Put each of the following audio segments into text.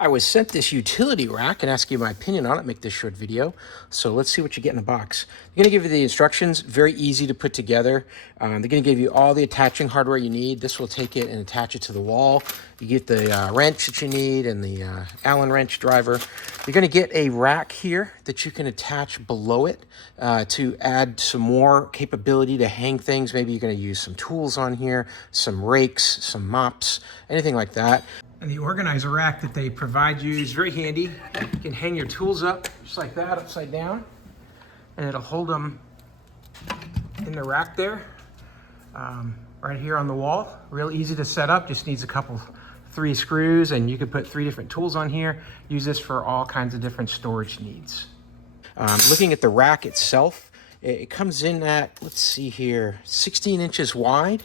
I was sent this utility rack and asked you my opinion on it, make this short video. So let's see what you get in the box. They're gonna give you the instructions, very easy to put together. They're gonna give you all the attaching hardware you need. This will take it and attach it to the wall. You get the wrench that you need and the Allen wrench driver. You're gonna get a rack here that you can attach below it to add some more capability to hang things. Maybe you're gonna use some tools on here, some rakes, some mops, anything like that. And the organizer rack that they provide you is very handy. You can hang your tools up just like that, upside down, and it'll hold them in the rack there, right here on the wall. Real easy to set up, just needs three screws, and you can put 3 different tools on here. Use this for all kinds of different storage needs. Looking at the rack itself, it comes in at, let's see here, 16 inches wide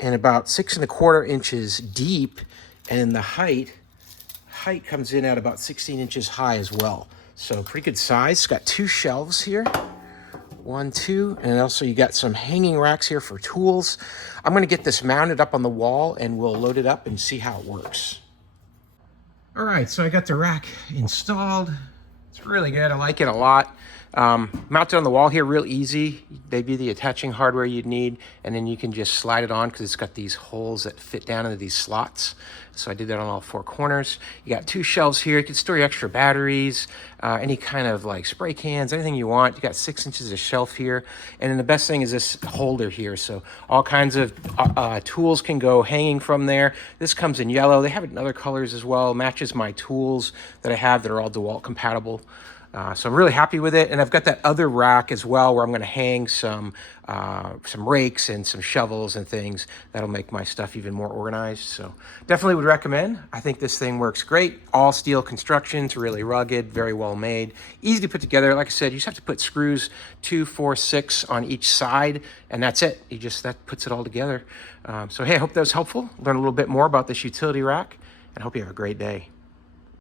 and about 6¼ inches deep. And the height comes in at about 16 inches high as well. So pretty good size. It's got 2 shelves here. 1, 2, and also you got some hanging racks here for tools. I'm gonna get this mounted up on the wall and we'll load it up and see how it works. All right, so I got the rack installed. It's really good, I like it a lot. Mounted on the wall here, real easy. They give you the attaching hardware you'd need, and then you can just slide it on because it's got these holes that fit down into these slots. So I did that on all 4 corners. You got 2 shelves here. You can store your extra batteries, any kind of like spray cans, anything you want. You got 6 inches of shelf here. And then the best thing is this holder here. So all kinds of tools can go hanging from there. This comes in yellow. They have it in other colors as well. Matches my tools that I have that are all DeWalt compatible. So I'm really happy with it. And I've got that other rack as well where I'm gonna hang some rakes and some shovels and things that'll make my stuff even more organized. So definitely would recommend. I think this thing works great. All steel construction, it's really rugged, very well made, easy to put together. Like I said, you just have to put screws 2, 4, 6 on each side, and that's it. That puts it all together. So hey, I hope that was helpful. Learn a little bit more about this utility rack, and I hope you have a great day.